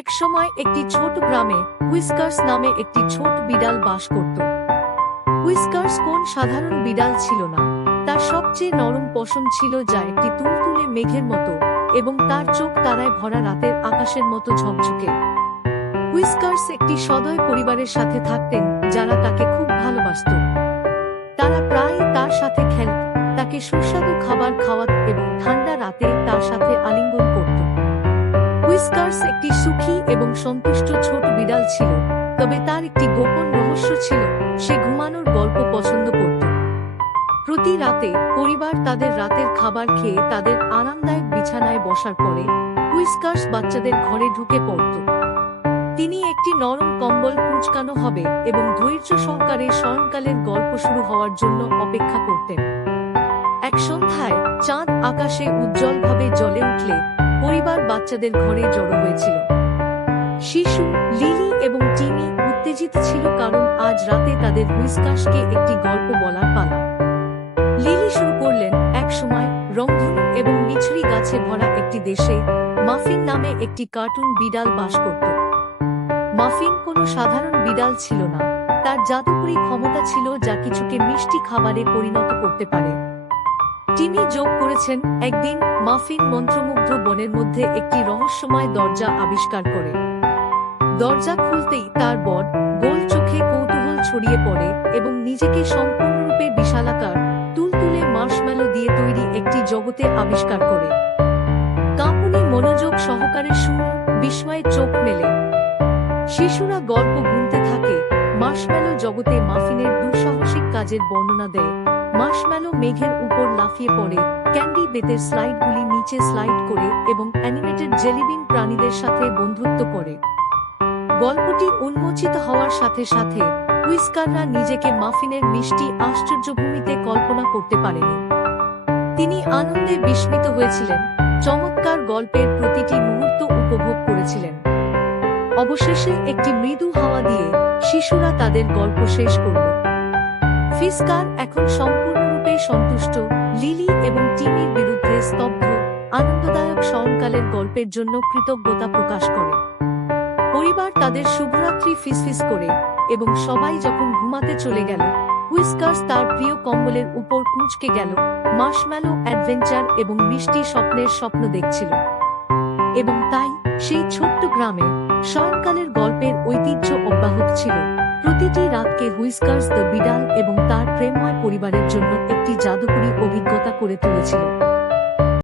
একসময় একটি ছোট গ্রামে হুইস্কার্স নামে একটি ছোট বিড়াল বাস করত। হুইস্কার্স কোন সাধারণ বিড়াল ছিল না, তার সবচেয়ে নরম পশম ছিল যা একটি তুলতুলে মেঘের মতো, এবং তার চোখ তারায় ভরা রাতের আকাশের মতো ঝকঝকে। হুইস্কার্স একটি সদয় পরিবারের সাথে থাকতেন যারা তাকে খুব ভালোবাসত। তারা প্রায়ই তার সাথে খেলত, তাকে সুস্বাদু খাবার খাওয়াত এবং ঠান্ডা রাতে তার সাথে আলিঙ্গন করত। হুইস্কার্স একটি সুখী এবং সন্তুষ্ট ছোট বিড়াল ছিল, তবে তার একটি গোপন রহস্য ছিল, সে ঘুমানোর গল্প পছন্দ করত। প্রতি রাতে পরিবার তাদের রাতের খাবার খেয়ে তাদের আরামদায়ক বিছানায় বসার পরে হুইস্কার্স বাচ্চাদের ঘরে ঢুকে পড়ত। তিনি একটি নরম কম্বল কুঁচকানো হবে এবং ধৈর্য সহকারে শয়নকালের গল্প শুরু হওয়ার জন্য অপেক্ষা করতেন। এক সন্ধ্যায় চাঁদ আকাশে উজ্জ্বলভাবে জ্বলে উঠলে পরিবার বাচ্চাদের ঘরে জড়ো হয়েছিল। শিশু লিলি এবং টিমি উত্তেজিত ছিল কারণ আজ রাতে তাদের হুইস্কার্সকে একটি গল্প বলার পালা। লিলি শুরু করলেন, এক সময় রংধনু এবং মিছরি গাছে ভরা একটি দেশে মাফিন নামে একটি কার্টুন বিড়াল বাস করত। মাফিন কোনো সাধারণ বিড়াল ছিল না, তার জাদুকরী ক্ষমতা ছিল যা কিছুকে মিষ্টি খাবারে পরিণত করতে পারে। টিমি যোগ করেছেন, একদিন মাফিন মন্ত্রমুগ্ধ বনের মধ্যে একটি রহস্যময় দরজা আবিষ্কার করে। দরজা খুলতেই তার বড় গোল চোখে কৌতূহল ছড়িয়ে পড়ে এবং নিজেকে সম্পূর্ণরূপে বিশালাকার তুলতুলে মার্শম্যালো দিয়ে তৈরি একটি জগতে আবিষ্কার করে। কাঁপুনি মনোযোগ সহকারে শুনে বিস্ময়ে চোখ মেলে। শিশুরা গল্প গুনতে থাকে, মার্শম্যালো জগতে মাফিনের দুঃসাহসিক কাজের বর্ণনা দেয়। মার্শম্যালো মেঘের উপর লাফিয়ে পড়ে, ক্যান্ডি বেতের স্লাইডগুলি নিচে স্লাইড করে এবং অ্যানিমেটেড জেলিবিন প্রাণীদের সাথে বন্ধুত্ব করে। গল্পটি উন্মোচিত হওয়ার সাথে সাথে হুইস্কাররা নিজেকে মাফিনের মিষ্টি আশ্চর্যভূমিতে কল্পনা করতে পারেনি। তিনি আনন্দে বিস্মিত হয়েছিলেন, চমৎকার গল্পের প্রতিটি মুহূর্ত উপভোগ করেছিলেন। অবশেষে একটি মৃদু হাওয়া দিয়ে শিশুরা তাদের গল্প শেষ করল। হুইস্কার এখন সম্পূর্ণরূপে সন্তুষ্ট, লিলি এবং টিমির বিরুদ্ধে স্তব্ধ, আনন্দদায়ক শয়নকালের গল্পের জন্য কৃতজ্ঞতা প্রকাশ করে। পরিবার তাদের শুভরাত্রি ফিসফিস করে এবং সবাই যখন ঘুমাতে চলে গেল, হুইস্কার্স তার প্রিয় কম্বলের উপর কুঁচকে গেল, মার্শম্যালো অ্যাডভেঞ্চার এবং মিষ্টি স্বপ্নের স্বপ্ন দেখছিল। এবং তাই সেই ছোট্ট গ্রামে শয়নকালের গল্পের ঐতিহ্য অব্যাহত ছিল, প্রতিটি রাতকে হুইস্কার্স দ্য বিড়াল এবং তার প্রেমময় পরিবারের জন্য একটি জাদুকরী অভিজ্ঞতা করে তুলেছিল।